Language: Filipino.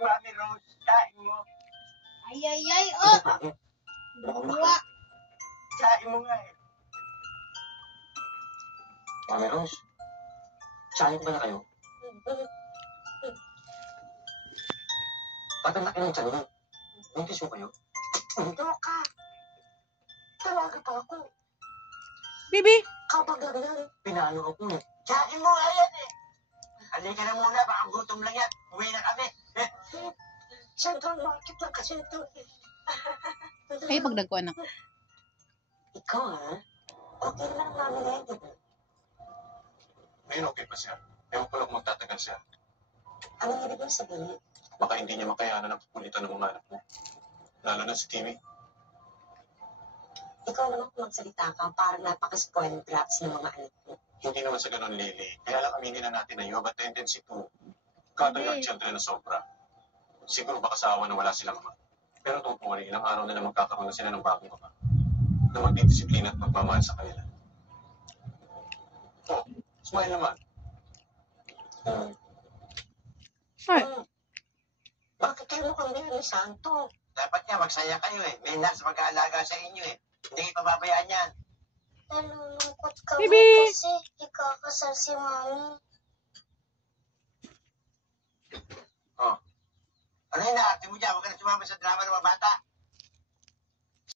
Mami Rose, kain mo. Ay, oh! Buwa! Kain mo nga eh. Mami Rose, kain ba na kayo? Ba't ang laki ng tiyan mo? Buntis mo kayo? Ito ka. Talaga pa ako. Bibi! Kapag ganyan, pinalo ako eh. Kain mo nga yan eh. Halika na muna, baka gutom lang yan. Uwi na kami. Central Market lang kasi ito eh. Kayo pag nagko anak. Ikaw ha? Okay naman ang mami na yan, di ba? Ngayon okay pa siya. Ewan ko lang kung magtatagal siya. Anong ibig mong sabihin? Baka hindi niya makayanan ang kulitan ng mga anak mo. Lalo na si Timmy. Ikaw naman kung magsalita ka, parang napaka-spoiled brats ng mga anak mo. Hindi naman sa ganun, Lily. Kaya lang aminin na natin na you have a tendency to cuddle your children na sobra. Siguro baka sa awa na wala silang ama. Pero don't worry, ilang araw na naman magkakaroon na sila ng bagong ama na magdidisiplina at magmamahal sa kanila. Oh, smile naman. Ay, Bakit kayo mukhang Biyernes Santo? Dapat nga magsaya kayo eh. May nasa mag-aalaga sa inyo eh. Hindi kayo pababayaan yan. Nalulungkot kami Bibi! kasi ikakasal si Mami. Oh. Ano yung naarte mo dyan? Huwag ka na sumama sa drama ng mga bata.